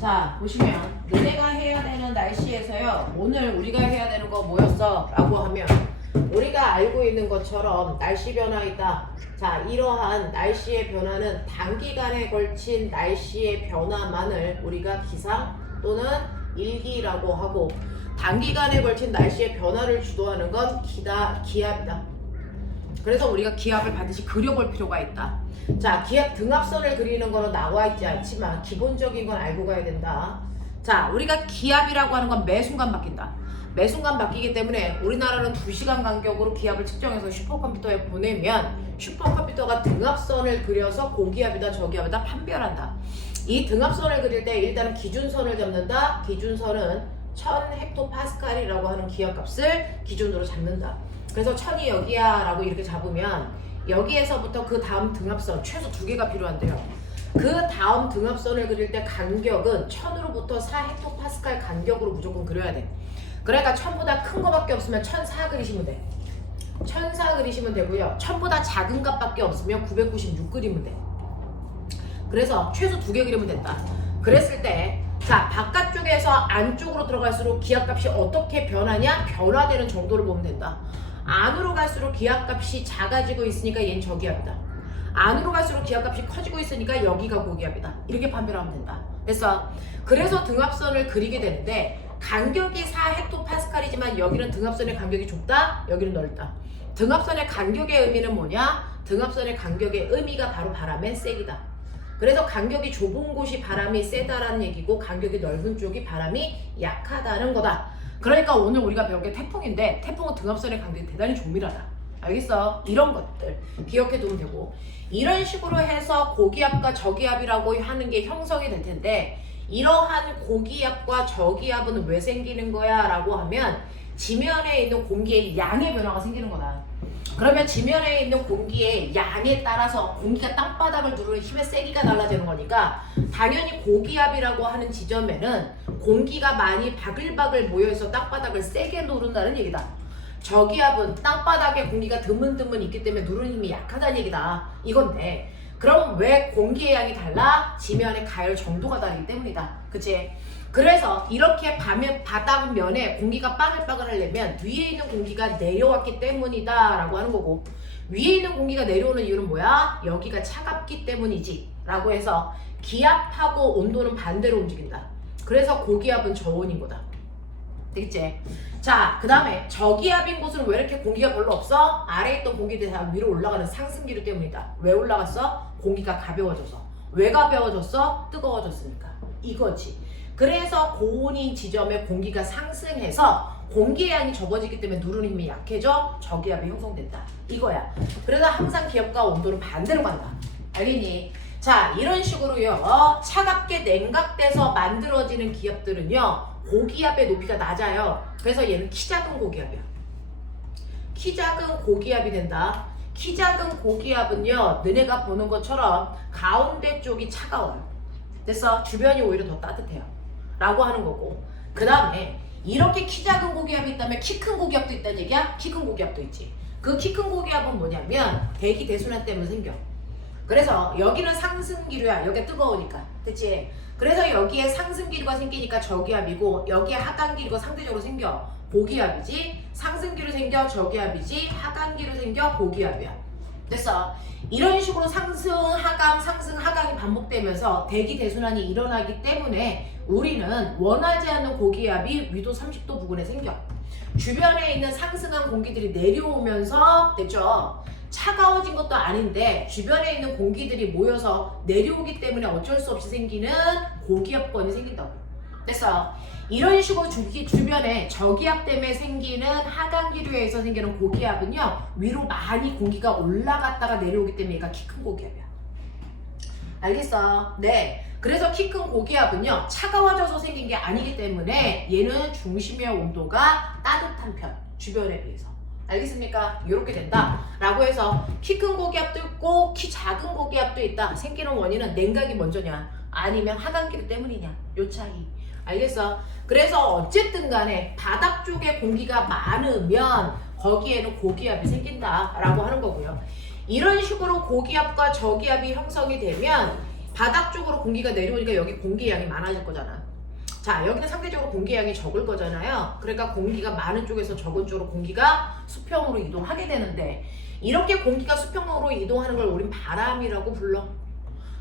자, 보시면 너네가 해야 되는 날씨에서요. 오늘 우리가 해야 되는 거 뭐였어? 라고 하면 우리가 알고 있는 것처럼 날씨 변화 있다. 자, 이러한 날씨의 변화는 단기간에 걸친 날씨의 변화만을 우리가 기상 또는 일기라고 하고, 단기간에 걸친 날씨의 변화를 주도하는 건 기압이다. 그래서 우리가 기압을 반드시 그려볼 필요가 있다. 자, 기압 등압선을 그리는 거는 나와 있지 않지만 기본적인 건 알고 가야 된다. 자, 우리가 기압이라고 하는 건 매 순간 바뀐다. 매 순간 바뀌기 때문에 우리나라는 2시간 간격으로 기압을 측정해서 슈퍼컴퓨터에 보내면 슈퍼컴퓨터가 등압선을 그려서 고기압이다 저기압이다 판별한다. 이 등압선을 그릴 때 일단은 기준선을 잡는다. 기준선은 1000헥토파스칼이라고 하는 기압값을 기준으로 잡는다. 그래서 1000이 여기야 라고 이렇게 잡으면 여기에서부터 그 다음 등압선 최소 2개가 필요한데요. 그 다음 등압선을 그릴 때 간격은 1000으로부터 4헥토파스칼 간격으로 무조건 그려야 돼. 그러니까 1000보다 큰 거밖에 없으면 1004 그리시면 돼. 1004 그리시면 되고요. 1000보다 작은 값밖에 없으면 996 그리면 돼. 그래서 최소 2개 그리면 된다. 그랬을 때 자, 바깥쪽에서 안쪽으로 들어갈수록 기압값이 어떻게 변하냐? 변화되는 정도를 보면 된다. 안으로 갈수록 기압값이 작아지고 있으니까 얘는 저기압이다. 안으로 갈수록 기압값이 커지고 있으니까 여기가 고기압이다. 이렇게 판별하면 된다. 그래서 등압선을 그리게 되는데 간격이 4헥토파스칼이지만 여기는 등압선의 간격이 좁다, 여기는 넓다. 등압선의 간격의 의미는 뭐냐? 등압선의 간격의 의미가 바로 바람의 세기다. 그래서 간격이 좁은 곳이 바람이 세다라는 얘기고 간격이 넓은 쪽이 바람이 약하다는 거다. 그러니까 오늘 우리가 배운 게 태풍인데 태풍은 등압선의 간격이 대단히 조밀하다. 알겠어? 이런 것들 기억해 두면 되고, 이런 식으로 해서 고기압과 저기압이라고 하는 게 형성이 될 텐데, 이러한 고기압과 저기압은 왜 생기는 거야? 라고 하면 지면에 있는 공기의 양의 변화가 생기는 거다. 그러면 지면에 있는 공기의 양에 따라서 공기가 땅바닥을 누르는 힘의 세기가 달라지는 거니까 당연히 고기압이라고 하는 지점에는 공기가 많이 바글바글 모여있어 땅바닥을 세게 누른다는 얘기다. 저기압은 땅바닥에 공기가 드문드문 있기 때문에 누르는 힘이 약하다는 얘기다. 이건데 그럼 왜 공기의 양이 달라? 지면의 가열 정도가 다르기 때문이다. 그치? 그래서 이렇게 바닥면에 공기가 빠글빠글 하려면 위에 있는 공기가 내려왔기 때문이다 라고 하는 거고, 위에 있는 공기가 내려오는 이유는 뭐야? 여기가 차갑기 때문이지 라고 해서 기압하고 온도는 반대로 움직인다. 그래서 고기압은 저온인 거다. 되겠지? 자, 그 다음에 저기압인 곳은 왜 이렇게 공기가 별로 없어? 아래에 있던 공기들이 다 위로 올라가는 상승기류 때문이다. 왜 올라갔어? 공기가 가벼워져서. 왜 가벼워졌어? 뜨거워졌으니까. 이거지. 그래서 고온인 지점에 공기가 상승해서 공기의 양이 적어지기 때문에 누르는 힘이 약해져 저기압이 형성된다. 이거야. 그래서 항상 기압과 온도는 반대로 간다. 알겠니? 자, 이런 식으로요. 차갑게 냉각돼서 만들어지는 기압들은요. 고기압의 높이가 낮아요. 그래서 얘는 키 작은 고기압이야. 키 작은 고기압이 된다. 키 작은 고기압은요. 너네가 보는 것처럼 가운데 쪽이 차가워요. 됐어? 주변이 오히려 더 따뜻해요. 라고 하는 거고, 그 다음에 이렇게 키 작은 고기압이 있다면 키 큰 고기압도 있다는 얘기야? 키 큰 고기압도 있지. 그 키 큰 고기압은 뭐냐면 대기 대순환 때문에 생겨. 그래서 여기는 상승기류야. 여기가 뜨거우니까. 됐지? 그래서 여기에 상승기류가 생기니까 저기압이고, 여기에 하강기류가 상대적으로 생겨. 고기압이지. 상승기류 생겨 저기압이지. 하강기류 생겨 고기압이야. 됐어? 이런 식으로 상승 하강이 반복되면서 대기 대순환이 일어나기 때문에 우리는 원하지 않는 고기압이 위도 30도 부근에 생겨. 주변에 있는 상승한 공기들이 내려오면서, 됐죠? 차가워진 것도 아닌데 주변에 있는 공기들이 모여서 내려오기 때문에 어쩔 수 없이 생기는 고기압권이 생긴다고. 됐어? 이런 식으로 주변에 저기압 때문에 생기는 하강기류에서 생기는 고기압은요, 위로 많이 공기가 올라갔다가 내려오기 때문에 얘가 키 큰 고기압이야. 알겠어? 네. 그래서 키 큰 고기압은요, 차가워져서 생긴 게 아니기 때문에 얘는 중심의 온도가 따뜻한 편, 주변에 비해서. 알겠습니까? 이렇게 된다 라고 해서 키 큰 고기압도 있고 키 작은 고기압도 있다. 생기는 원인은 냉각이 먼저냐 아니면 하강기류 때문이냐, 요 차이. 알겠어? 그래서 어쨌든 간에 바닥 쪽에 공기가 많으면 거기에는 고기압이 생긴다 라고 하는 거고요. 이런 식으로 고기압과 저기압이 형성이 되면 바닥 쪽으로 공기가 내려오니까 여기 공기 양이 많아질 거잖아. 자, 여기는 상대적으로 공기 양이 적을 거잖아요. 그러니까 공기가 많은 쪽에서 적은 쪽으로 공기가 수평으로 이동하게 되는데, 이렇게 공기가 수평으로 이동하는 걸 우린 바람이라고 불러.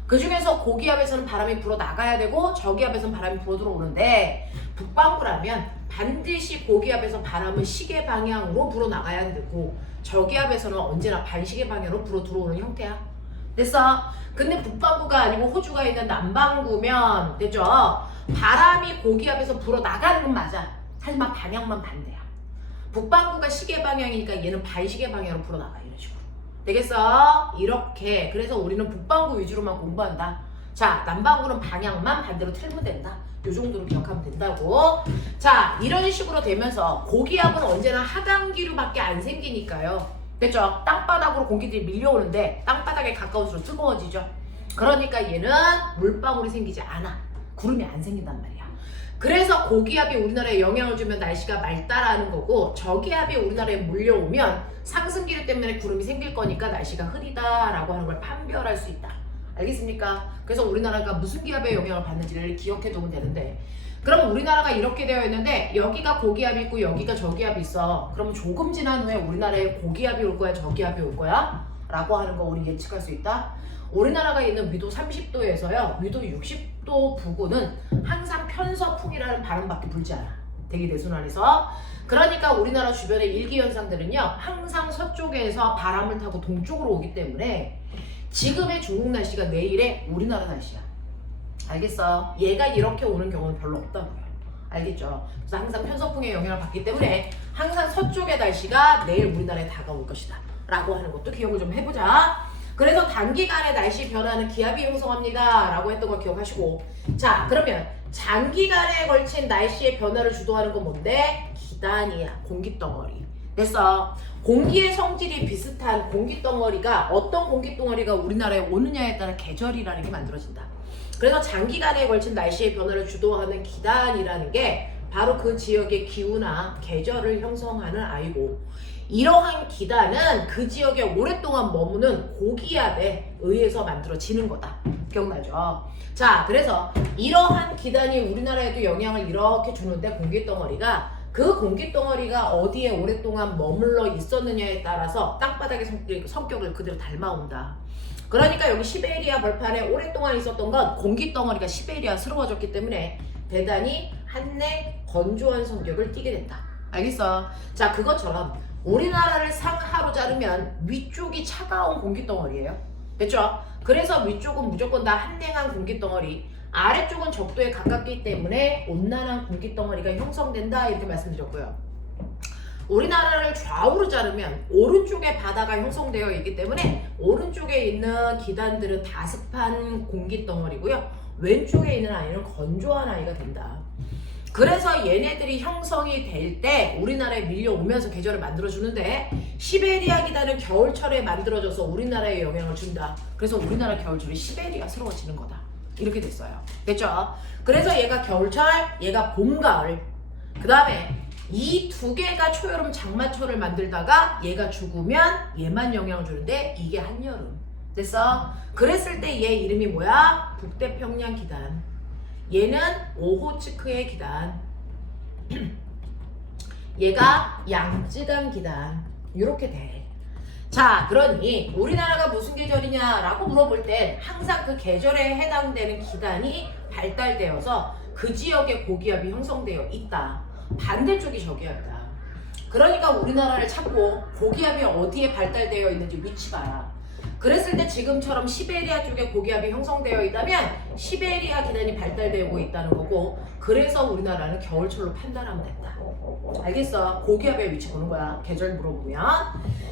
그 중에서 고기압에서는 바람이 불어 나가야 되고 저기압에서는 바람이 불어 들어오는데, 북반구라면 반드시 고기압에서 바람은 시계 방향으로 불어 나가야 되고 저기압에서는 언제나 반시계 방향으로 불어 들어오는 형태야. 됐어? 근데 북반구가 아니고 호주가 있는 남반구면, 됐죠? 바람이 고기압에서 불어 나가는 건 맞아. 하지만 방향만 반대야. 북반구가 시계 방향이니까 얘는 반시계 방향으로 불어 나가. 이런 식으로. 되겠어? 이렇게. 그래서 우리는 북반구 위주로만 공부한다. 자, 남반구는 방향만 반대로 틀면 된다. 요 정도로 기억하면 된다고. 자, 이런 식으로 되면서 고기압은 언제나 하강기류밖에 안 생기니까요. 됐죠? 땅바닥으로 공기들이 밀려오는데 땅바닥에 가까울수록 뜨거워지죠. 그러니까 얘는 물방울이 생기지 않아. 구름이 안 생긴단 말이야. 그래서 고기압이 우리나라에 영향을 주면 날씨가 맑다라는 거고, 저기압이 우리나라에 몰려오면 상승기류 때문에 구름이 생길 거니까 날씨가 흐리다라고 하는 걸 판별할 수 있다. 알겠습니까? 그래서 우리나라가 무슨 기압의 영향을 받는지를 기억해 두면 되는데, 그럼 우리나라가 이렇게 되어 있는데 여기가 고기압이 있고 여기가 저기압이 있어. 그러면 조금 지난 후에 우리나라에 고기압이 올 거야, 저기압이 올 거야? 라고 하는 거 우리 예측할 수 있다. 우리나라가 있는 위도 30도에서요 위도 60도 부근은 항상 편서풍이라는 바람밖에 불지 않아. 대기내순환에서. 그러니까 우리나라 주변의 일기현상들은요 항상 서쪽에서 바람을 타고 동쪽으로 오기 때문에 지금의 중국 날씨가 내일의 우리나라 날씨야. 알겠어? 얘가 이렇게 오는 경우는 별로 없다고요. 알겠죠? 그래서 항상 편서풍의 영향을 받기 때문에 항상 서쪽의 날씨가 내일 우리나라에 다가올 것이다 라고 하는 것도 기억을 좀 해보자. 그래서 단기간에 날씨 변화는 기압이 형성합니다 라고 했던 걸 기억하시고, 자, 그러면 장기간에 걸친 날씨의 변화를 주도하는 건 뭔데? 기단이야. 공기덩어리. 됐어? 공기의 성질이 비슷한 공기덩어리가, 어떤 공기덩어리가 우리나라에 오느냐에 따라 계절이라는 게 만들어진다. 그래서 장기간에 걸친 날씨의 변화를 주도하는 기단이라는 게 바로 그 지역의 기후나 계절을 형성하는 아이고, 이러한 기단은 그 지역에 오랫동안 머무는 고기압에 의해서 만들어지는 거다. 기억나죠? 자, 그래서 이러한 기단이 우리나라에도 영향을 이렇게 주는데, 공기덩어리가 그 공기덩어리가 어디에 오랫동안 머물러 있었느냐에 따라서 땅바닥의 성격을 그대로 닮아온다. 그러니까 여기 시베리아 벌판에 오랫동안 있었던 건 공기덩어리가 시베리아스러워졌기 때문에 대단히 한내 건조한 성격을 띠게 된다. 알겠어? 자, 그것처럼 우리나라를 상하로 자르면 위쪽이 차가운 공기덩어리예요. 됐죠? 그래서 위쪽은 무조건 다 한냉한 공기덩어리, 아래쪽은 적도에 가깝기 때문에 온난한 공기덩어리가 형성된다 이렇게 말씀드렸고요. 우리나라를 좌우로 자르면 오른쪽에 바다가 형성되어 있기 때문에 오른쪽에 있는 기단들은 다습한 공기덩어리고요. 왼쪽에 있는 아이는 건조한 아이가 된다. 그래서 얘네들이 형성이 될 때 우리나라에 밀려오면서 계절을 만들어주는데, 시베리아 기단은 겨울철에 만들어져서 우리나라에 영향을 준다. 그래서 우리나라 겨울철이 시베리아스러워지는 거다. 이렇게 됐어요. 됐죠? 그래서 얘가 겨울철, 얘가 봄, 가을. 그 다음에 이 두 개가 초여름, 장마철을 만들다가 얘가 죽으면 얘만 영향을 주는데 이게 한여름. 됐어? 그랬을 때 얘 이름이 뭐야? 북태평양 기단. 얘는 오호츠크의 기단. 얘가 양쯔강 기단. 이렇게 돼. 자, 그러니 우리나라가 무슨 계절이냐라고 물어볼 땐 항상 그 계절에 해당되는 기단이 발달되어서 그 지역에 고기압이 형성되어 있다. 반대쪽이 저기압이다. 그러니까 우리나라를 찾고 고기압이 어디에 발달되어 있는지 위치 봐라. 그랬을 때 지금처럼 시베리아 쪽에 고기압이 형성되어 있다면 시베리아 기단이 발달되고 있다는 거고, 그래서 우리나라는 겨울철로 판단하면 된다. 알겠어? 고기압의 위치 보는 거야. 계절 물어보면.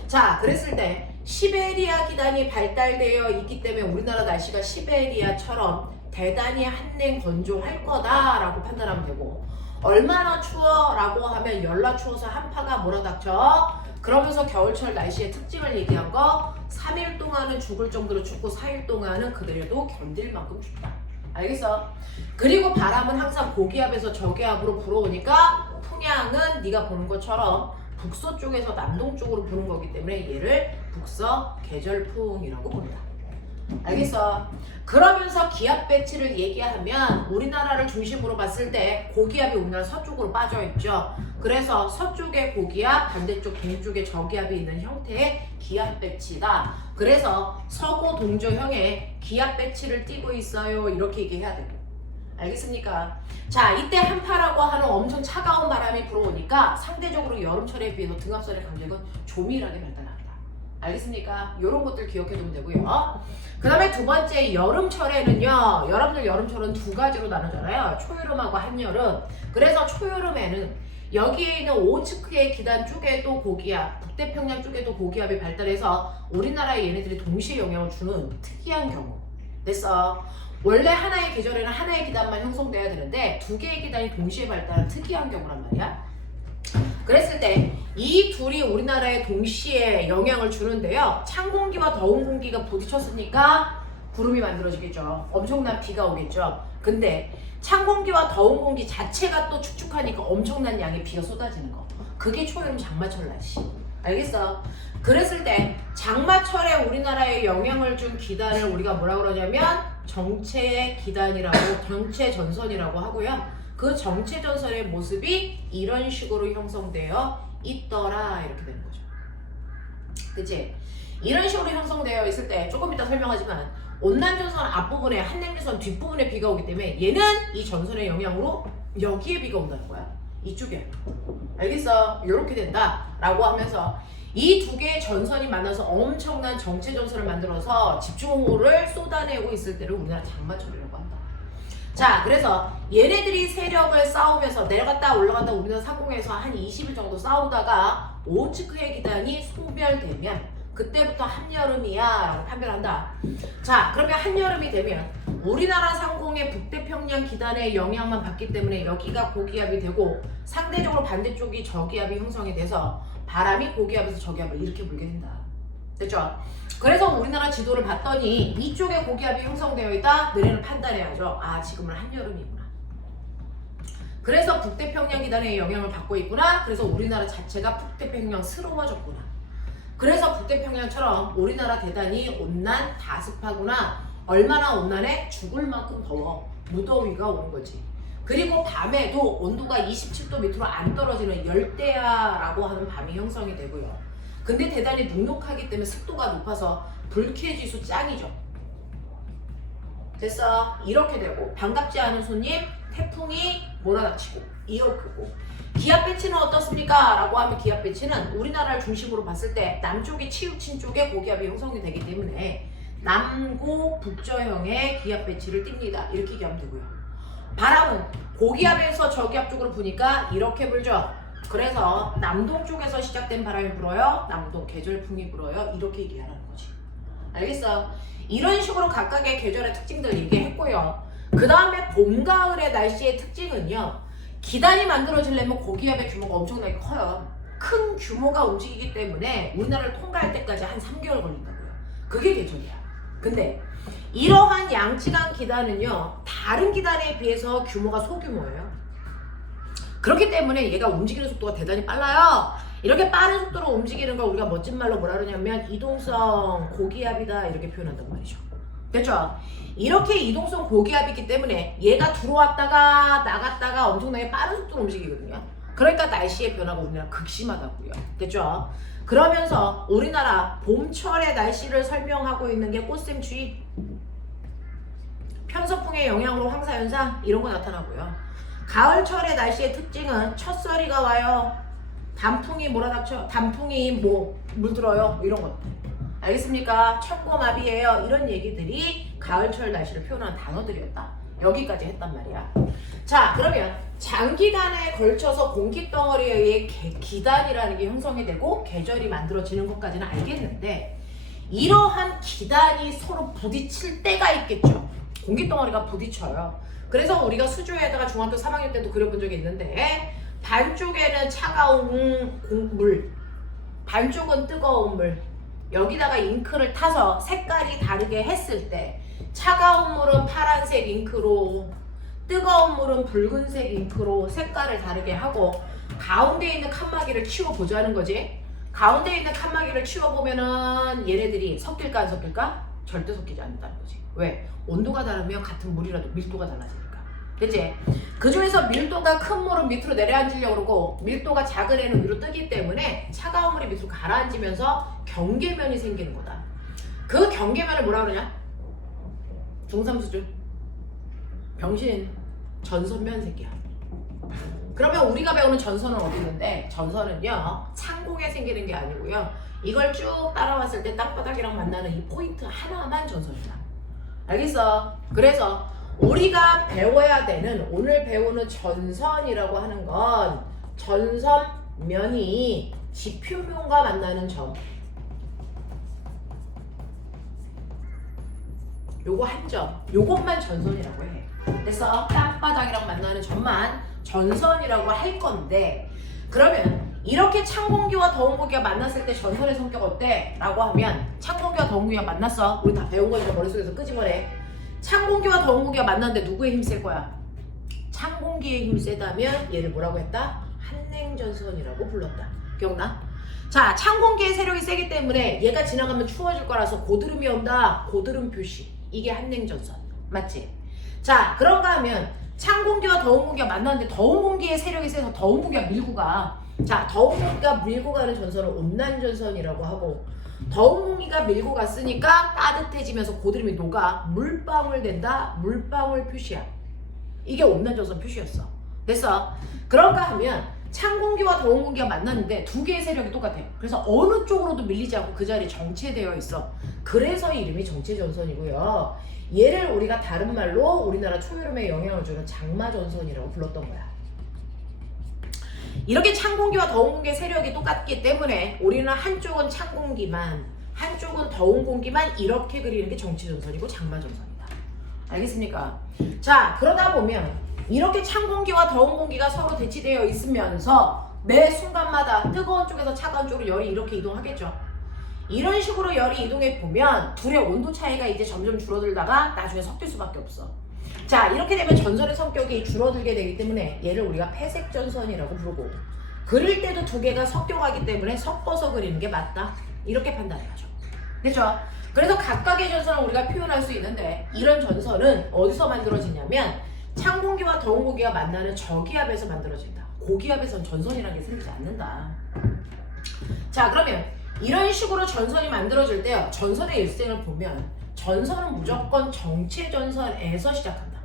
자, 그랬을 때 시베리아 기단이 발달되어 있기 때문에 우리나라 날씨가 시베리아처럼 대단히 한냉 건조할 거다라고 판단하면 되고, 얼마나 추워? 라고 하면 열나 추워서 한파가 몰아닥쳐. 그러면서 겨울철 날씨의 특징을 얘기한 거, 3일 동안은 죽을 정도로 춥고 4일 동안은 그대로도 견딜 만큼 춥다. 알겠어? 그리고 바람은 항상 고기압에서 저기압으로 불어오니까 풍향은 네가 보는 것처럼 북서쪽에서 남동쪽으로 부는 거기 때문에 얘를 북서 계절풍이라고 부른다. 알겠어? 그러면서 기압 배치를 얘기하면 우리나라를 중심으로 봤을 때 고기압이 우리나라 서쪽으로 빠져 있죠. 그래서 서쪽에 고기압, 반대쪽 동쪽에 저기압이 있는 형태의 기압 배치다. 그래서 서고 동조형의 기압 배치를 띠고 있어요. 이렇게 얘기해야 되고. 알겠습니까? 자, 이때 한파라고 하는 엄청 차가운 바람이 불어오니까 상대적으로 여름철에 비해서 등압선의 강력은 조밀하게 발달합니다. 알겠습니까? 이런 것들 기억해두면 되고요. 그 다음에 두 번째 여름철에는요. 여러분들 여름철은 두 가지로 나누잖아요. 초여름하고 한여름. 그래서 초여름에는 여기에 있는 오츠크의 기단 쪽에도 고기압, 북태평양 쪽에도 고기압이 발달해서 우리나라에 얘네들이 동시에 영향을 주는 특이한 경우. 됐어? 원래 하나의 계절에는 하나의 기단만 형성돼야 되는데 두 개의 기단이 동시에 발달한 특이한 경우란 말이야. 그랬을 때 이 둘이 우리나라에 동시에 영향을 주는데요. 찬 공기와 더운 공기가 부딪혔으니까 구름이 만들어지겠죠. 엄청난 비가 오겠죠. 근데 찬 공기와 더운 공기 자체가 또 축축하니까 엄청난 양의 비가 쏟아지는 거. 그게 초여름 장마철 날씨. 알겠어? 그랬을 때 장마철에 우리나라에 영향을 준 기단을 우리가 뭐라 그러냐면 정체 기단이라고, 정체 전선이라고 하고요. 그 정체 전선의 모습이 이런 식으로 형성되어 있더라. 이렇게 되는 거죠. 그치? 이런 식으로 형성되어 있을 때 조금 이따 설명하지만 온난전선 앞부분에 한냉전선 뒷부분에 비가 오기 때문에 얘는 이 전선의 영향으로 여기에 비가 온다는 거야. 이쪽에. 알겠어? 이렇게 된다 라고 하면서 이 두 개의 전선이 만나서 엄청난 정체 전선을 만들어서 집중호우를 쏟아내고 있을 때를 우리나라 장마철이라고 한다. 자, 그래서 얘네들이 세력을 싸우면서 내려갔다 올라갔다 우리나라 상공에서 한 20일 정도 싸우다가 오츠크의 기단이 소멸되면 그때부터 한여름이야 라고 판별한다. 자, 그러면 한여름이 되면 우리나라 상공의 북태평양 기단의 영향만 받기 때문에 여기가 고기압이 되고 상대적으로 반대쪽이 저기압이 형성이 돼서 바람이 고기압에서 저기압을 이렇게 불게 된다. 됐죠? 그래서 우리나라 지도를 봤더니 이쪽에 고기압이 형성되어 있다. 너네는 판단해야죠. 아, 지금은 한여름이구나. 그래서 북태평양 기단의 영향을 받고 있구나. 그래서 우리나라 자체가 북태평양스러워졌구나. 그래서 북태평양처럼 우리나라 대단히 온난 다습하구나. 얼마나 온난해? 죽을 만큼 더워. 무더위가 오는 거지. 그리고 밤에도 온도가 27도 밑으로 안 떨어지는 열대야라고 하는 밤이 형성이 되고요. 근데 대단히 눅눅하기 때문에 습도가 높아서 불쾌지수 짱이죠. 됐어? 이렇게 되고 반갑지 않은 손님 태풍이 몰아닥치고 이어크고 기압 배치는 어떻습니까? 라고 하면 기압 배치는 우리나라를 중심으로 봤을 때 남쪽이 치우친 쪽에 고기압이 형성이 되기 때문에 남고 북저형의 기압 배치를 띱니다. 이렇게 얘기하면 되고요. 바람은 고기압에서 저기압 쪽으로 부니까 이렇게 불죠. 그래서 남동 쪽에서 시작된 바람이 불어요. 남동 계절풍이 불어요. 이렇게 얘기하는 거지. 알겠어? 이런 식으로 각각의 계절의 특징들 얘기했고요. 그 다음에 봄, 가을의 날씨의 특징은요. 기단이 만들어지려면 고기압의 규모가 엄청나게 커요. 큰 규모가 움직이기 때문에 우리나라를 통과할 때까지 한 3개월 걸린다고요. 그게 계절이야. 근데 이러한 양치간 기단은요. 다른 기단에 비해서 규모가 소규모예요. 그렇기 때문에 얘가 움직이는 속도가 대단히 빨라요. 이렇게 빠른 속도로 움직이는 걸 우리가 멋진 말로 뭐라 그러냐면 이동성 고기압이다 이렇게 표현한단 말이죠. 됐죠? 이렇게 이동성 고기압이기 때문에 얘가 들어왔다가 나갔다가 엄청나게 빠른 속도로 움직이거든요. 그러니까 날씨의 변화가 우리나라 극심하다고요. 됐죠? 그러면서 우리나라 봄철의 날씨를 설명하고 있는 게 꽃샘추위, 편서풍의 영향으로 황사현상 이런 거 나타나고요. 가을철의 날씨의 특징은 첫서리가 와요. 단풍이 몰아닥쳐. 단풍이 뭐 물들어요. 이런 것들. 알겠습니까? 천고마비예요. 이런 얘기들이 가을철 날씨를 표현하는 단어들이었다. 여기까지 했단 말이야. 자, 그러면 장기간에 걸쳐서 공기덩어리에 의해 기단이라는 게 형성이 되고 계절이 만들어지는 것까지는 알겠는데 이러한 기단이 서로 부딪힐 때가 있겠죠. 공기덩어리가 부딪혀요. 그래서 우리가 수조에다가 중학교 3학년 때도 그려본 적이 있는데 반쪽에는 차가운 물, 반쪽은 뜨거운 물, 여기다가 잉크를 타서 색깔이 다르게 했을 때 차가운 물은 파란색 잉크로, 뜨거운 물은 붉은색 잉크로 색깔을 다르게 하고 가운데 있는 칸막이를 치워보자는 거지. 가운데 있는 칸막이를 치워보면은 얘네들이 섞일까 안 섞일까? 절대 섞이지 않는다는 거지. 왜? 온도가 다르면 같은 물이라도 밀도가 달라지니까. 그치? 그 중에서 밀도가 큰 물은 밑으로 내려앉으려고 그러고 밀도가 작은 애는 위로 뜨기 때문에 차가운 물이 밑으로 가라앉으면서 경계면이 생기는 거다. 그 경계면을 뭐라 그러냐? 중3 수준. 병신 전선면 새끼야. 그러면 우리가 배우는 전선은 어디 있는데, 전선은요 창공에 생기는 게 아니고요, 이걸 쭉 따라왔을 때 땅바닥이랑 만나는 이 포인트 하나만 전선이다. 알겠어? 그래서 우리가 배워야 되는, 오늘 배우는 전선이라고 하는 건 전선면이 지표면과 만나는 점, 요거 한 점, 요것만 전선이라고 해. 그래서 땅바닥이랑 만나는 점만 전선이라고 할 건데, 그러면 이렇게 찬 공기와 더운 공기가 만났을 때 전선의 성격 어때? 라고 하면, 찬 공기와 더운 공기가 만났어. 우리 다 배운 거니까 머릿속에서 끄집어내. 찬 공기와 더운 공기가 만났는데 누구의 힘 셀 거야? 찬 공기의 힘 세다면 얘를 뭐라고 했다? 한냉전선이라고 불렀다. 기억나? 자, 찬 공기의 세력이 세기 때문에 얘가 지나가면 추워질 거라서 고드름이 온다. 고드름 표시. 이게 한냉전선. 맞지? 자, 그런가 하면 찬 공기와 더운 공기가 만났는데 더운 공기의 세력이 세서 더운 공기가 밀고 가. 자, 더운 공기가 밀고 가는 전선을 온난전선이라고 하고, 더운 공기가 밀고 갔으니까 따뜻해지면서 고드름이 녹아 물방울 된다. 물방울 표시야. 이게 온난전선 표시였어. 됐어? 그런가 하면 찬 공기와 더운 공기가 만났는데 두 개의 세력이 똑같아. 그래서 어느 쪽으로도 밀리지 않고 그 자리에 정체되어 있어. 그래서 이름이 정체전선이고요. 얘를 우리가 다른 말로 우리나라 초여름에 영향을 주는 장마전선이라고 불렀던 거야. 이렇게 찬 공기와 더운 공기의 세력이 똑같기 때문에 우리는 한쪽은 찬 공기만, 한쪽은 더운 공기만 이렇게 그리는 게 정체전선이고 장마전선이다. 알겠습니까? 자, 그러다 보면 이렇게 찬 공기와 더운 공기가 서로 대치되어 있으면서 매 순간마다 뜨거운 쪽에서 차가운 쪽으로 열이 이렇게 이동하겠죠. 이런 식으로 열이 이동해 보면 둘의 온도 차이가 이제 점점 줄어들다가 나중에 섞일 수밖에 없어. 자, 이렇게 되면 전선의 성격이 줄어들게 되기 때문에 얘를 우리가 패색전선이라고 부르고, 그릴 때도 두 개가 섞여가기 때문에 섞어서 그리는 게 맞다. 이렇게 판단해야죠. 됐죠? 그래서 각각의 전선을 우리가 표현할 수 있는데, 이런 전선은 어디서 만들어지냐면 찬 공기와 더운 공기가 만나는 저기압에서 만들어진다. 고기압에서는 전선이라는 게 생기지 않는다. 자, 그러면 이런 식으로 전선이 만들어질 때요, 전선의 일생을 보면 전선은 무조건 정체전선에서 시작한다.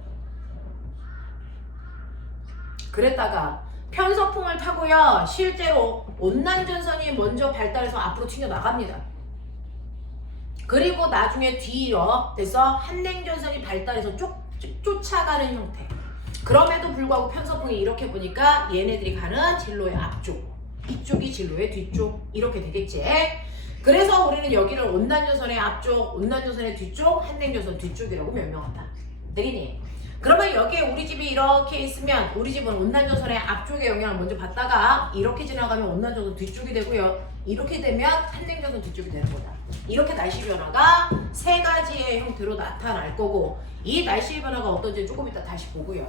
그랬다가 편서풍을 타고요, 실제로 온난전선이 먼저 발달해서 앞으로 튕겨나갑니다. 그리고 나중에 뒤로 돼서 한냉전선이 발달해서 쫓아가는 형태. 그럼에도 불구하고 편서풍이 이렇게 보니까 얘네들이 가는 진로의 앞쪽, 이쪽이 진로의 뒤쪽, 이렇게 되겠지. 그래서 우리는 여기를 온난전선의 앞쪽, 온난전선의 뒤쪽, 한냉전선 뒤쪽이라고 명명한다. 되겠니? 그러면 여기에 우리 집이 이렇게 있으면 우리 집은 온난전선의 앞쪽의 영향을 먼저 받다가 이렇게 지나가면 온난전선 뒤쪽이 되고요, 이렇게 되면 한냉전선 뒤쪽이 되는 거다. 이렇게 날씨 변화가 세 가지의 형태로 나타날 거고, 이 날씨 변화가 어떤지 조금 이따 다시 보고요.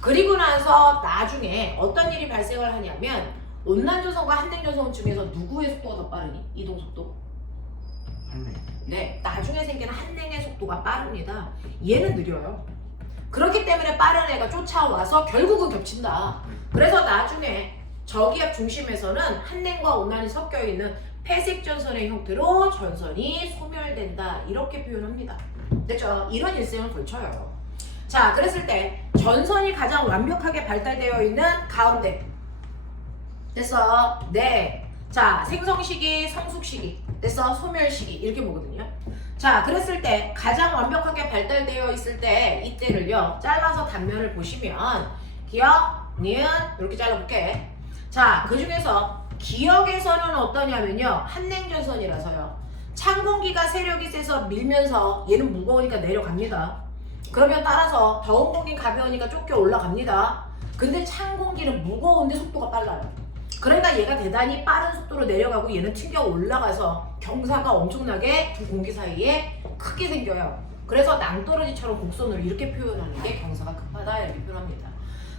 그리고 나서 나중에 어떤 일이 발생을 하냐면, 온난전선과 한냉전선 중에서 누구의 속도가 더 빠르니? 이동 속도? 한냉. 네, 나중에 생기는 한냉의 속도가 빠릅니다. 얘는 느려요. 그렇기 때문에 빠른 애가 쫓아와서 결국은 겹친다. 그래서 나중에 저기압 중심에서는 한냉과 온난이 섞여 있는 패색전선의 형태로 전선이 소멸된다. 이렇게 표현합니다. 됐죠? 이런 일생을 걸쳐요. 자, 그랬을 때 전선이 가장 완벽하게 발달되어 있는 가운데. 됐어? 네. 자, 생성시기, 성숙시기. 됐어? 소멸시기. 이렇게 보거든요. 자, 그랬을 때 가장 완벽하게 발달되어 있을 때 이때를요, 잘라서 단면을 보시면 기억, 니은 이렇게 잘라볼게. 자, 그 중에서 기억에서는 어떠냐면요, 한냉전선이라서요, 찬 공기가 세력이 세서 밀면서 얘는 무거우니까 내려갑니다. 그러면 따라서 더운 공기는 가벼우니까 쫓겨 올라갑니다. 근데 찬 공기는 무거운데 속도가 빨라요. 그러니까 얘가 대단히 빠른 속도로 내려가고 얘는 튕겨 올라가서 경사가 엄청나게 두 공기 사이에 크게 생겨요. 그래서 낭떠러지처럼 곡선으로 이렇게 표현하는 게 경사가 급하다, 이렇게 표현합니다.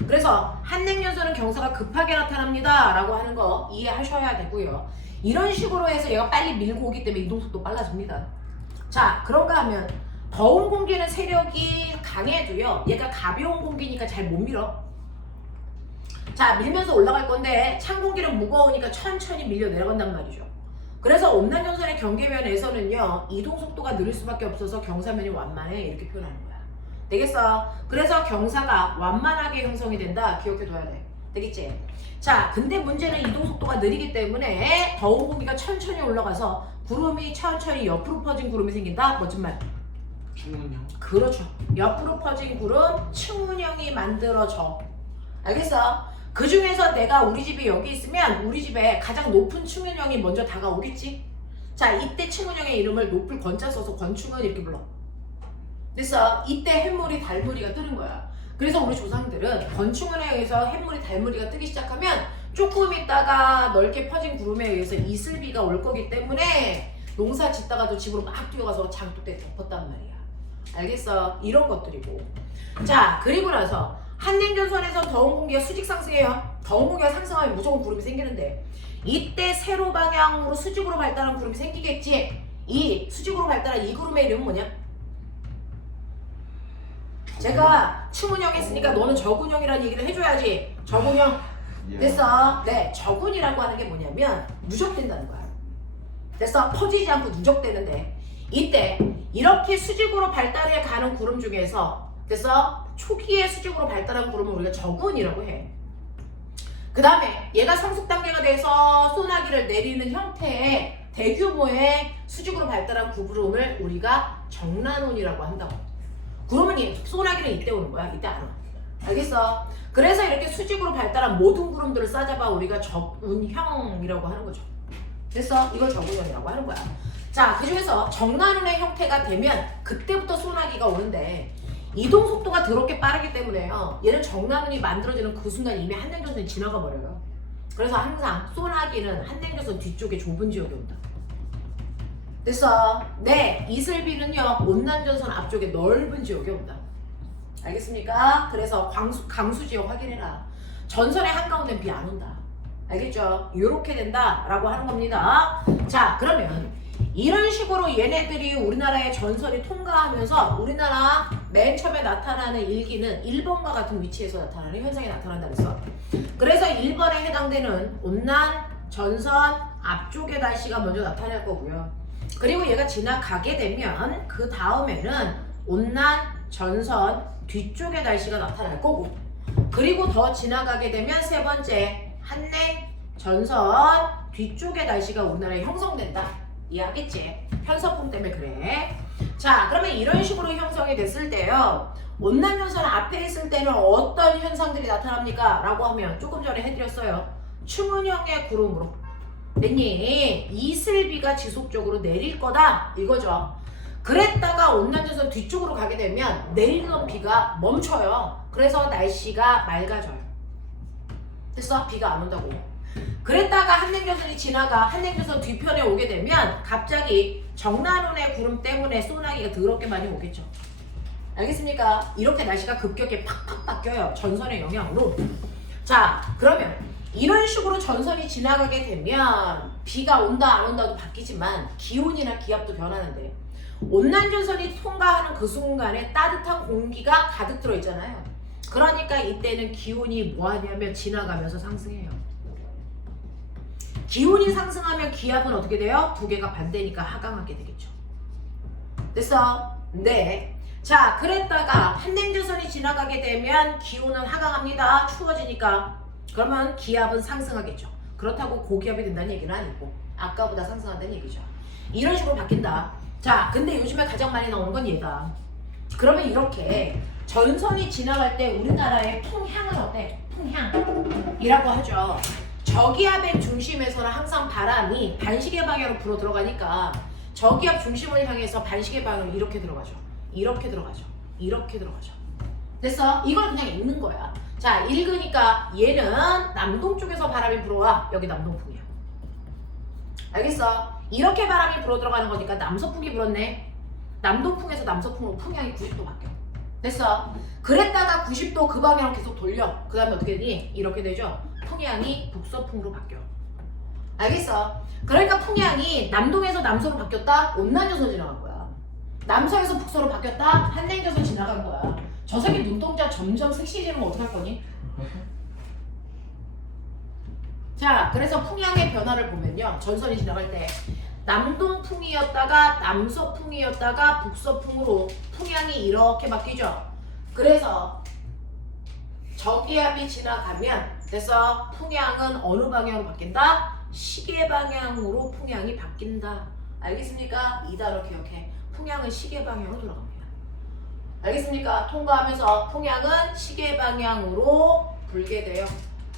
그래서 한냉전선은 경사가 급하게 나타납니다 라고 하는 거 이해하셔야 되고요. 이런 식으로 해서 얘가 빨리 밀고 오기 때문에 이동속도 빨라집니다. 자, 그런가 하면 더운 공기는 세력이 강해도요. 얘가 가벼운 공기니까 잘 못 밀어. 자, 밀면서 올라갈 건데 찬 공기는 무거우니까 천천히 밀려 내려간단 말이죠. 그래서 온난전선의 경계면에서는요. 이동 속도가 느릴 수밖에 없어서 경사면이 완만해 이렇게 표현하는 거야. 되겠어? 그래서 경사가 완만하게 형성이 된다. 기억해둬야 돼. 되겠지? 자, 근데 문제는 이동 속도가 느리기 때문에 더운 공기가 천천히 올라가서 구름이 천천히 옆으로 퍼진 구름이 생긴다. 멋진 말. 충분요. 그렇죠. 옆으로 퍼진 구름 층운형이 만들어져. 알겠어? 그 중에서 내가 우리 집이 여기 있으면 우리 집에 가장 높은 층운형이 먼저 다가오겠지? 자, 이때 층운형의 이름을 높을 건자 써서 건충은 이렇게 불러. 됐어? 이때 햇물이 달무리가 뜨는 거야. 그래서 우리 조상들은 건충원에 의해서 햇물이 달무리가 뜨기 시작하면 조금 있다가 넓게 퍼진 구름에 의해서 이슬비가 올 거기 때문에 농사 짓다가도 집으로 막 뛰어가서 장독대 덮었단 말이야. 알겠어? 이런 것들이고. 자, 그리고 나서 한냉전선에서 더운 공기가 수직 상승해요. 더운 공기가 상승하면 무조건 구름이 생기는데 이때 세로 방향으로 수직으로 발달한 구름이 생기겠지. 이 수직으로 발달한 이 구름의 이름은 뭐냐? 제가 층운형 했으니까 너는 적운형이라는 얘기를 해줘야지. 적운형. 됐어? 네, 적운이라고 하는 게 뭐냐면 누적된다는 거야. 됐어? 퍼지지 않고 누적되는데 이때 이렇게 수직으로 발달해 가는 구름 중에서 됐어? 초기에 수직으로 발달한 구름은 우리가 적운이라고 해. 그 다음에 얘가 성숙 단계가 돼서 소나기를 내리는 형태의 대규모의 수직으로 발달한 구름을 우리가 정란운이라고 한다고. 구름은 소나기는 이때 오는 거야. 이때 안 와. 알겠어? 그래서 이렇게 수직으로 발달한 모든 구름들을 싸잡아 우리가 적운형이라고 하는 거죠. 됐어? 이걸 적운형이라고 하는 거야. 자, 그 중에서 정란운의 형태가 되면 그때부터 소나기가 오는데 이동 속도가 더럽게 빠르기 때문에요. 얘는 정란운이 만들어지는 그 순간 이미 한냉전선이 지나가 버려요. 그래서 항상 소나기는 한냉전선 뒤쪽에 좁은 지역에 온다. 됐어? 네, 이슬비는요 온난전선 앞쪽에 넓은 지역에 온다. 알겠습니까? 그래서 강수 지역 확인해라. 전선의 한가운데는 비 안 온다. 알겠죠? 이렇게 된다라고 하는 겁니다. 자, 그러면 이런 식으로 얘네들이 우리나라의 전선이 통과하면서 우리나라 맨 처음에 나타나는 일기는 1번과 같은 위치에서 나타나는 현상이 나타난다 그랬어. 그래서 1번에 해당되는 온난 전선 앞쪽의 날씨가 먼저 나타날 거고요. 그리고 얘가 지나가게 되면 그 다음에는 온난 전선 뒤쪽의 날씨가 나타날 거고, 그리고 더 지나가게 되면 세 번째 한냉 전선 뒤쪽의 날씨가 우리나라에 형성된다. 이해하겠지? 편서풍 때문에 그래. 자, 그러면 이런 식으로 형성이 됐을 때요, 온난 전선 앞에 있을 때는 어떤 현상들이 나타납니까? 라고 하면 조금 전에 해드렸어요. 층운형의 구름으로 됐니? 이슬비가 지속적으로 내릴 거다 이거죠. 그랬다가 온난전선 뒤쪽으로 가게 되면 내리던 비가 멈춰요. 그래서 날씨가 맑아져요. 됐어? 비가 안 온다고. 그랬다가 한냉전선이 지나가 한냉전선 뒤편에 오게 되면 갑자기 정난운의 구름 때문에 소나기가 더럽게 많이 오겠죠. 알겠습니까? 이렇게 날씨가 급격히 팍팍 바뀌어요. 전선의 영향으로. 자, 그러면 이런 식으로 전선이 지나가게 되면 비가 온다 안 온다도 바뀌지만 기온이나 기압도 변하는데 온난전선이 통과하는 그 순간에 따뜻한 공기가 가득 들어있잖아요. 그러니까 이때는 기온이 뭐하냐면 지나가면서 상승해요. 기온이 상승하면 기압은 어떻게 돼요? 두 개가 반대니까 하강하게 되겠죠. 됐어? 네. 자, 그랬다가 한냉전선이 지나가게 되면 기온은 하강합니다. 추워지니까. 그러면 기압은 상승하겠죠. 그렇다고 고기압이 된다는 얘기는 아니고 아까보다 상승한다는 얘기죠. 이런 식으로 바뀐다. 자, 근데 요즘에 가장 많이 나오는 건 얘다. 그러면 이렇게 전선이 지나갈 때 우리나라의 풍향은 어때? 풍향이라고 하죠. 저기압의 중심에서는 항상 바람이 반시계 방향으로 불어 들어가니까 저기압 중심을 향해서 반시계 방향으로 이렇게 들어가죠. 이렇게 들어가죠. 이렇게 들어가죠. 됐어? 이걸 그냥 읽는 거야. 자, 읽으니까 얘는 남동 쪽에서 바람이 불어와. 여기 남동풍이야. 알겠어? 이렇게 바람이 불어 들어가는 거니까 남서풍이 불었네. 남동풍에서 남서풍으로 풍향이 90도 바뀌어. 됐어? 그랬다가 90도 그 방향으로 계속 돌려. 그 다음에 어떻게 되니? 이렇게 되죠? 풍향이 북서풍으로 바뀌어. 알겠어? 그러니까 풍향이 남동에서 남서로 바뀌었다? 온난전선 지나간 거야. 남서에서 북서로 바뀌었다? 한냉전선 지나간 거야. 저 새끼 눈동자 점점 섹시해지는 거 어떡할 거니? 자, 그래서 풍향의 변화를 보면요. 전선이 지나갈 때 남동풍이었다가 남서풍이었다가 북서풍으로 풍향이 이렇게 바뀌죠. 그래서 저기압이 지나가면 그래서 풍향은 어느 방향으로 바뀐다? 시계 방향으로 풍향이 바뀐다. 알겠습니까? 이 단어 기억해. 풍향은 시계 방향으로 돌아갑니다. 알겠습니까? 통과하면서 풍향은 시계 방향으로 불게 돼요.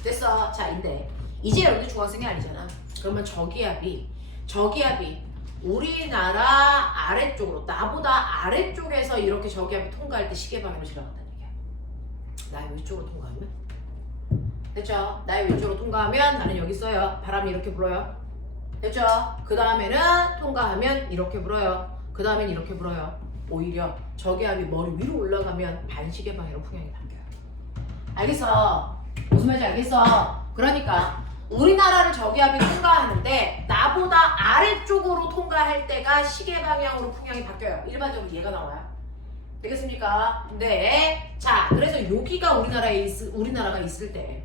됐어. 자, 근데 이제 여러분들 중학생이 아니잖아. 그러면 저기압이 우리나라 아래쪽으로 나보다 아래쪽에서 이렇게 저기압이 통과할 때 시계 방향으로 지나간다는 얘기야. 나의 위쪽으로 통과하면 됐죠? 나의 위쪽으로 통과하면 나는 여기 있어요. 바람이 이렇게 불어요. 됐죠? 그 다음에는 통과하면 이렇게 불어요. 그 다음엔 이렇게 불어요. 오히려 저기압이 머리 위로 올라가면 반시계 방향으로 풍향이 바뀌어요. 알겠어? 무슨 말인지 알겠어? 그러니까 우리나라를 저기압이 통과하는데 나보다 아래쪽으로 통과할 때가 시계 방향으로 풍향이 바뀌어요. 일반적으로 얘가 나와요. 되겠습니까? 네. 자, 그래서 여기가 우리나라가 있을 때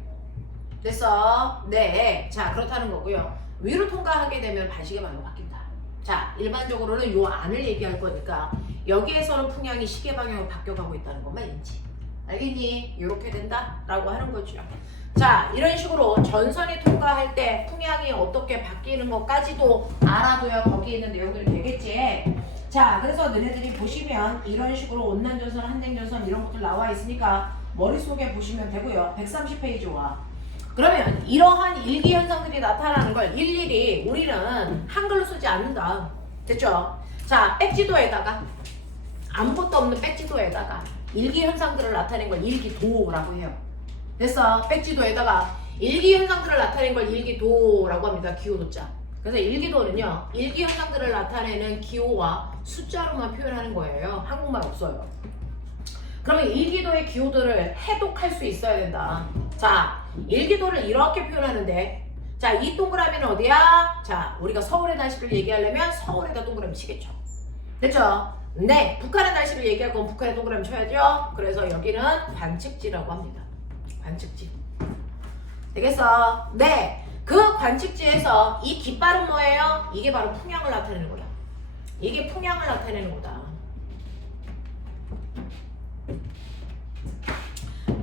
됐어? 네. 자, 그렇다는 거고요. 위로 통과하게 되면 반시계 방향으로 바뀐다. 자, 일반적으로는 요 안을 얘기할 거니까 여기에서는 풍향이 시계 방향으로 바뀌어가고 있다는 것만 인지. 알겠니? 이렇게 된다? 라고 하는 거죠. 자, 이런 식으로 전선이 통과할 때 풍향이 어떻게 바뀌는 것까지도 알아둬야 거기에 있는 내용들이 되겠지. 자, 그래서 너네들이 보시면 이런 식으로 온난전선, 한냉전선 이런 것들 나와 있으니까 머릿속에 보시면 되고요. 130페이지와 그러면 이러한 일기 현상들이 나타나는 걸 일일이 우리는 한글로 쓰지 않는다. 됐죠? 자, 백지도에다가 아무것도 없는 백지도에다가 일기 현상들을 나타낸 걸 일기도라고 해요. 됐어? 백지도에다가 일기 현상들을 나타낸 걸 일기도라고 합니다. 기호도자. 그래서 일기도는요, 일기 현상들을 나타내는 기호와 숫자로만 표현하는 거예요. 한국말 없어요. 그러면 일기도의 기호들을 해독할 수 있어야 된다. 자, 일기도를 이렇게 표현하는데, 자, 이 동그라미는 어디야? 자, 우리가 서울의 날씨를 얘기하려면 서울에다 동그라미 치겠죠. 됐죠? 네, 북한의 날씨를 얘기할 건 북한의 동그라미 쳐야죠. 그래서 여기는 관측지라고 합니다. 관측지. 되겠어? 네, 그 관측지에서 이 깃발은 뭐예요? 이게 바로 풍향을 나타내는 거다. 이게 풍향을 나타내는 거다.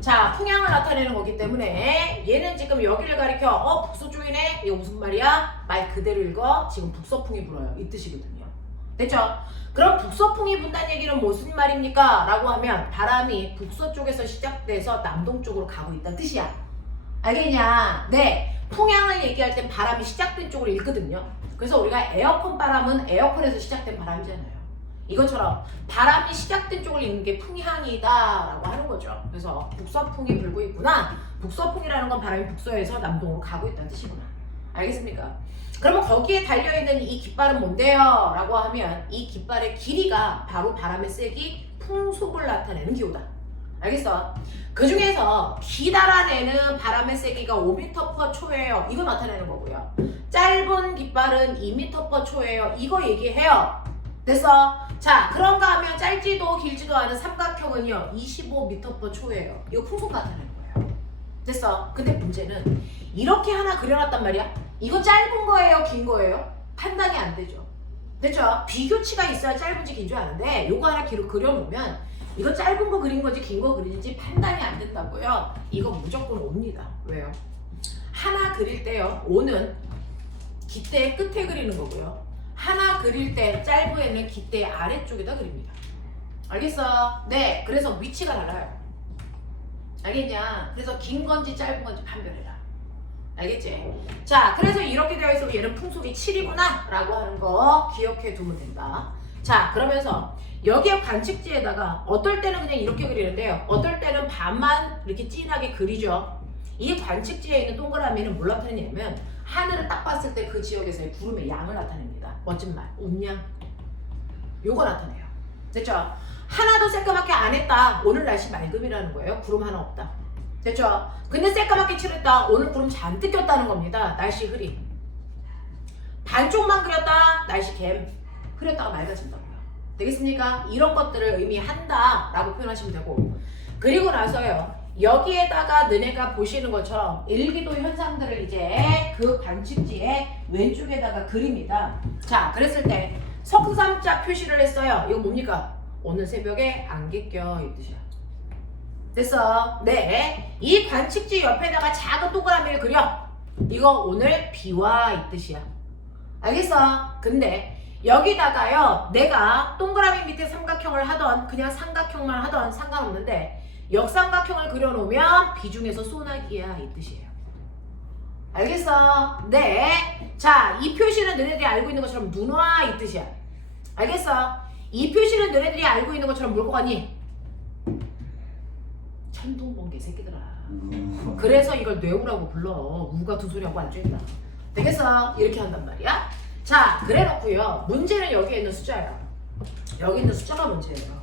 자, 풍향을 나타내는 거기 때문에 얘는 지금 여기를 가리켜 북서쪽이네? 이거 무슨 말이야? 말 그대로 읽어. 지금 북서풍이 불어요. 이 뜻이거든요. 됐죠? 그럼 북서풍이 분다는 얘기는 무슨 말입니까? 라고 하면 바람이 북서쪽에서 시작돼서 남동쪽으로 가고 있다는 뜻이야. 알겠냐? 네, 풍향을 얘기할 땐 바람이 시작된 쪽으로 읽거든요. 그래서 우리가 에어컨 바람은 에어컨에서 시작된 바람이잖아요. 이것처럼 바람이 시작된 쪽을 읽는 게 풍향이다 라고 하는 거죠. 그래서 북서풍이 불고 있구나. 북서풍이라는 건 바람이 북서에서 남동으로 가고 있다는 뜻이구나. 알겠습니까? 그러면 거기에 달려있는 이 깃발은 뭔데요? 라고 하면 이 깃발의 길이가 바로 바람의 세기, 풍속을 나타내는 기호다. 알겠어? 그 중에서 기달아내는 바람의 세기가 5m/초예요. 이거 나타내는 거고요. 짧은 깃발은 2m/초예요. 이거 얘기해요. 됐어? 자, 그런가 하면 짧지도 길지도 않은 삼각형은요 25m/초예요. 이거 풍속 나타내는 거예요. 됐어? 근데 문제는 이렇게 하나 그려놨단 말이야. 이거 짧은 거예요? 긴 거예요? 판단이 안 되죠. 됐죠? 비교치가 있어야 짧은지 긴지 아는데 요거 하나 그려놓으면 이거 짧은 거 그린 건지 긴 거 그린지 판단이 안 된다고요. 이거 무조건 옵니다. 왜요? 하나 그릴 때요. 오는 깃대의 끝에 그리는 거고요. 하나 그릴 때 짧으에는 깃대의 아래쪽에다 그립니다. 알겠어? 네, 그래서 위치가 달라요. 알겠냐? 그래서 긴 건지 짧은 건지 판별해라. 알겠지? 자, 그래서 이렇게 되어 있으면 얘는 풍속이 7이구나 라고 하는 거 기억해 두면 된다. 자, 그러면서 여기에 관측지에다가 어떨 때는 그냥 이렇게 그리는데요. 어떨 때는 반만 이렇게 진하게 그리죠. 이 관측지에 있는 동그라미는 뭘 나타내냐면 하늘을 딱 봤을 때 그 지역에서의 구름의 양을 나타냅니다. 멋진 말, 온양. 요거 나타내요. 됐죠? 하나도 새까맣게 안 했다. 오늘 날씨 맑음이라는 거예요. 구름 하나 없다. 됐죠? 근데 새까맣게 칠했다. 오늘 구름 잔뜩 꼈다는 겁니다. 날씨 흐림. 반쪽만 그렸다. 날씨 갬. 흐렸다가 맑아진다고요. 되겠습니까? 이런 것들을 의미한다 라고 표현하시면 되고, 그리고 나서요 여기에다가 너네가 보시는 것처럼 일기도 현상들을 이제 그 관측지의 왼쪽에다가 그립니다. 자, 그랬을 때 석삼자 표시를 했어요. 이거 뭡니까? 오늘 새벽에 안개 껴 이 뜻이야. 됐어? 네. 이 관측지 옆에다가 작은 동그라미를 그려. 이거 오늘 비와 이 뜻이야. 알겠어? 근데 여기다가요 내가 동그라미 밑에 삼각형을 하던 그냥 삼각형만 하던 상관없는데 역삼각형을 그려놓으면 비중에서 소나기야 이 뜻이에요. 알겠어? 네. 자, 이 표시는 너네들이 알고 있는 것처럼 눈화 이 뜻이야. 알겠어? 이 표시는 너네들이 알고 있는 것처럼 뭘 것 같니? 천둥번개 새끼들아. 그래서 이걸 뇌우라고 불러. 우 같은 소리 하고 앉아있다. 되겠어? 이렇게 한단 말이야. 자, 그래 놓고요 문제는 여기에 있는 숫자예요. 여기 있는 숫자가 문제예요.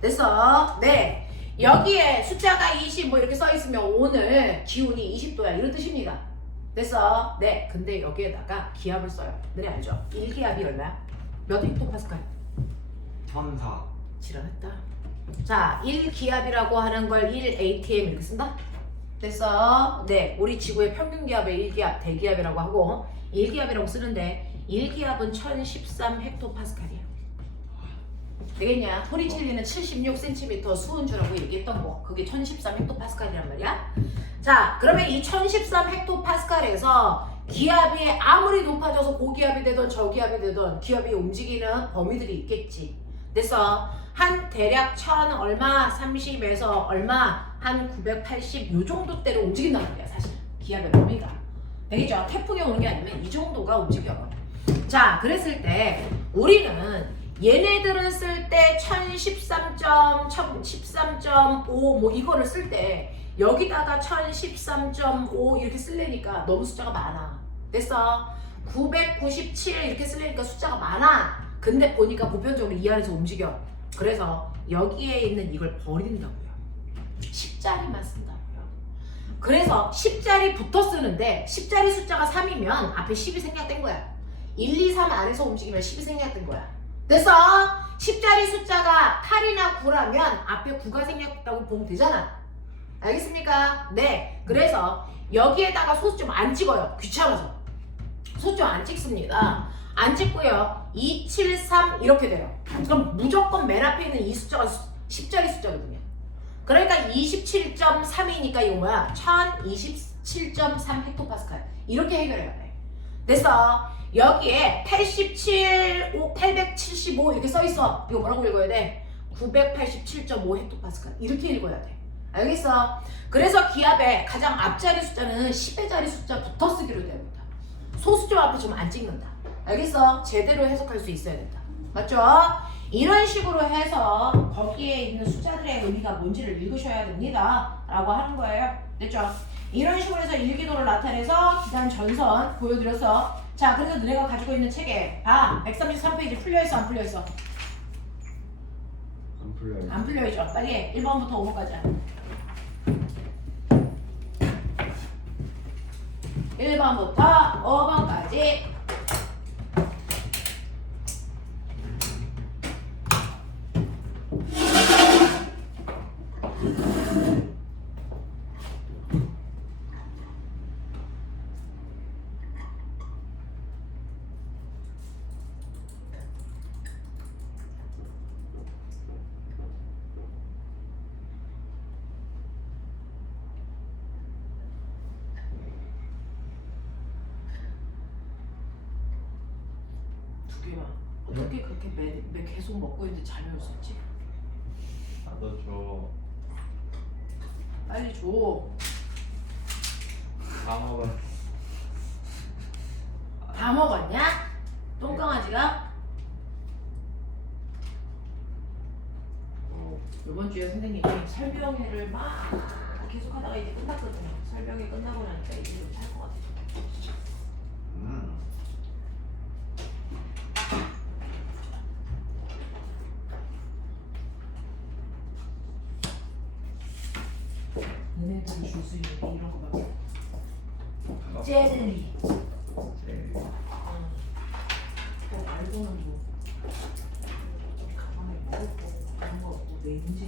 됐어? 네. 여기에 숫자가 20 뭐 이렇게 써있으면 오늘 기온이 20도야 이런 뜻입니다. 됐어? 네. 근데 여기에다가 기압을 써요. 너네 알죠? 1기압이 얼마야? 몇 헥토파스칼? 1004. 지랄했다. 자, 1기압이라고 하는 걸 1atm 이렇게 쓴다? 됐어? 네. 우리 지구의 평균 기압을 1기압, 대기압이라고 하고 1기압이라고 쓰는데 1기압은 1013 헥토파스칼이야. 되겠냐? 토리첼리는 76cm 수은주라고 얘기했던 거. 그게 1013 헥토파스칼이란 말이야. 자, 그러면 이 1013 헥토파스칼에서 기압이 아무리 높아져서 고기압이 되든 저기압이 되든 기압이 움직이는 범위들이 있겠지. 됐어? 한 대략 1000 얼마, 30에서 얼마, 한 980 요 정도대로 움직인단 말이야 사실. 기압의 범위가. 되겠죠? 태풍이 오는 게 아니면 이 정도가 움직여. 자, 그랬을 때 우리는 얘네들은 쓸 때 1013.5 뭐 이거를 쓸 때 여기다가 1013.5 이렇게 쓸래니까 너무 숫자가 많아. 됐어? 997 이렇게 쓸래니까 숫자가 많아. 근데 보니까 보편적으로 이 안에서 움직여. 그래서 여기에 있는 이걸 버린다고요. 10자리만 쓴다고요. 그래서 10자리부터 쓰는데 10자리 숫자가 3이면 앞에 10이 생략된 거야. 1, 2, 3 안에서 움직이면 10이 생략된 거야. 됐어? 10자리 숫자가 8이나 9라면 앞에 9가 생략됐다고 보면 되잖아. 알겠습니까? 네. 그래서 여기에다가 소수점 안 찍어요. 귀찮아서. 소수점 안 찍습니다. 안 찍고요. 273 이렇게 돼요. 그럼 무조건 맨 앞에 있는 이 숫자가 10자리 숫자거든요. 그러니까 27.3이니까 이거 뭐야? 1027.3 헥토파스칼. 이렇게 해결해야 돼. 됐어? 여기에 875 이렇게 써있어. 이거 뭐라고 읽어야 돼? 987.5 헥토파스칼. 이렇게 읽어야 돼. 알겠어? 그래서 기압의 가장 앞자리 숫자는 10의 자리 숫자부터 쓰기로 됩니다. 소수점 앞에 좀 안 찍는다. 알겠어? 제대로 해석할 수 있어야 된다. 맞죠? 이런 식으로 해서 거기에 있는 숫자들의 의미가 뭔지를 읽으셔야 됩니다. 라고 하는 거예요. 됐죠? 이런 식으로 해서 일기도를 나타내서 기산 전선 보여드렸어. 자, 그래서 너네가 가지고 있는 책에 133페이지 풀려있어 안 풀려있어? 안 풀려요. 안 풀려있죠? 빨리 해. 1번부터 5번까지 1번부터 5번까지 어떻게 그렇게 매 계속 먹고 있는데 잘 배울 수 있지? 나도 줘. 빨리 줘. 다 먹어. 다 먹었냐? 똥강아지가? 이번 주에 선생님이 설명회를 막 계속 하다가 이제 끝났거든요. 설명회 끝나고 나니까 이제 좀 할 것 같아요. 너네들이 줄 수 있는 게 이런 거밖에. 젤리. 말고는 뭐. 그런 거 없고 렌즈.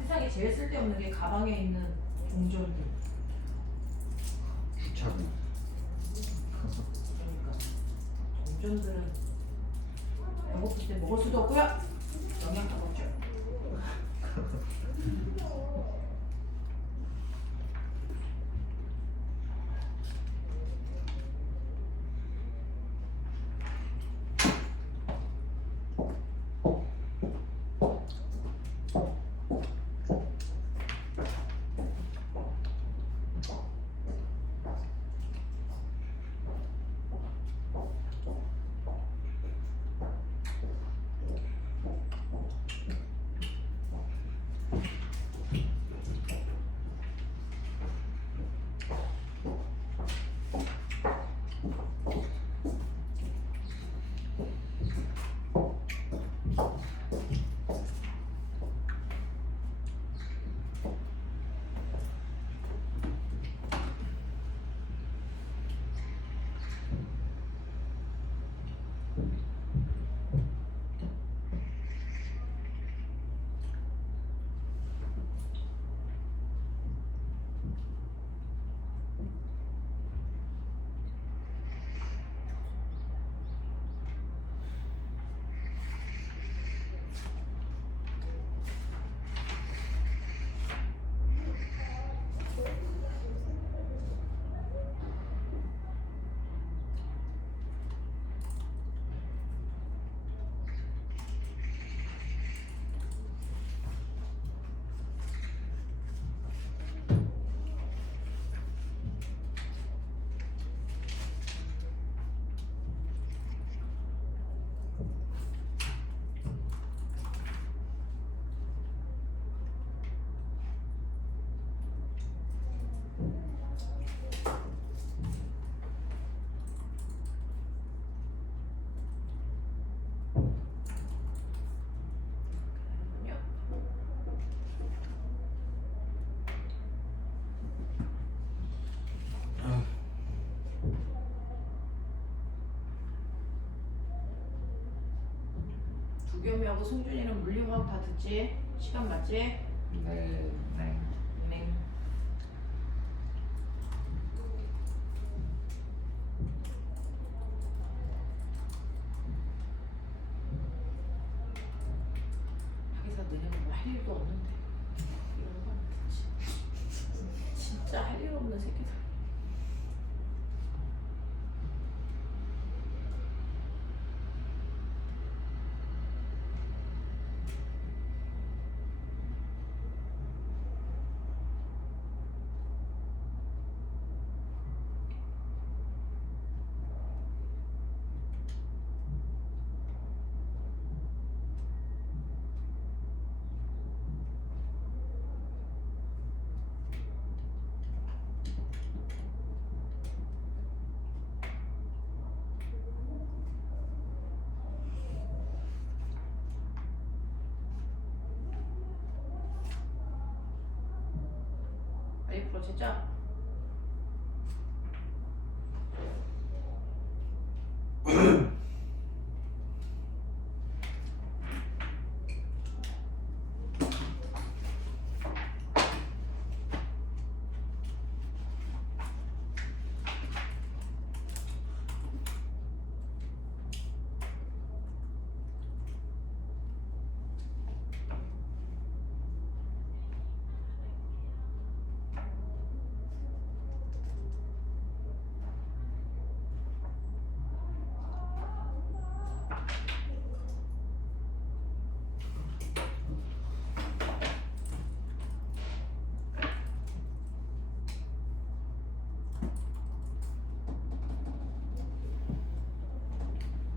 세상에 제일 쓸데없는 게 가방에 있는 동전들. 주차구. 그러니까 동전들은 배고플 때 먹을 수도 없고요. 영양가 없죠. 두겸이하고 승준이는 물리화학 다 듣지? 시간 맞지? 네. 네. 네. 하기사 너네는 뭐 할 일도 없는데 이런 건 진짜 할 일 없는 새끼들. 빨리 풀어 진짜.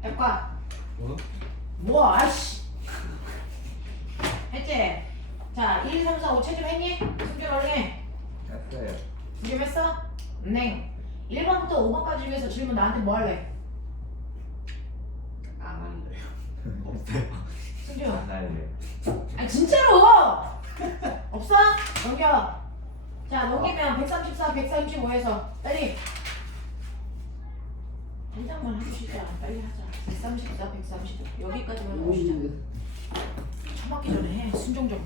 백과 뭐? 뭐 아씨 했지? 자 1, 2, 3, 4, 5 채점했니? 승준 얼른 해. 했어요. 채점했어? 네 1번부터 5번까지 중에서 질문 나한테 뭐 할래? 안 할래요. 없어요. 승준 안 할래요. 아니 진짜로 없어? 넘겨. 자 넘기면 134, 135에서 빨리 한 장만 해주시자. 빨리 하자. 134, 135 여기까지만 해보시자. 처맞기 전에 해. 순종적으로.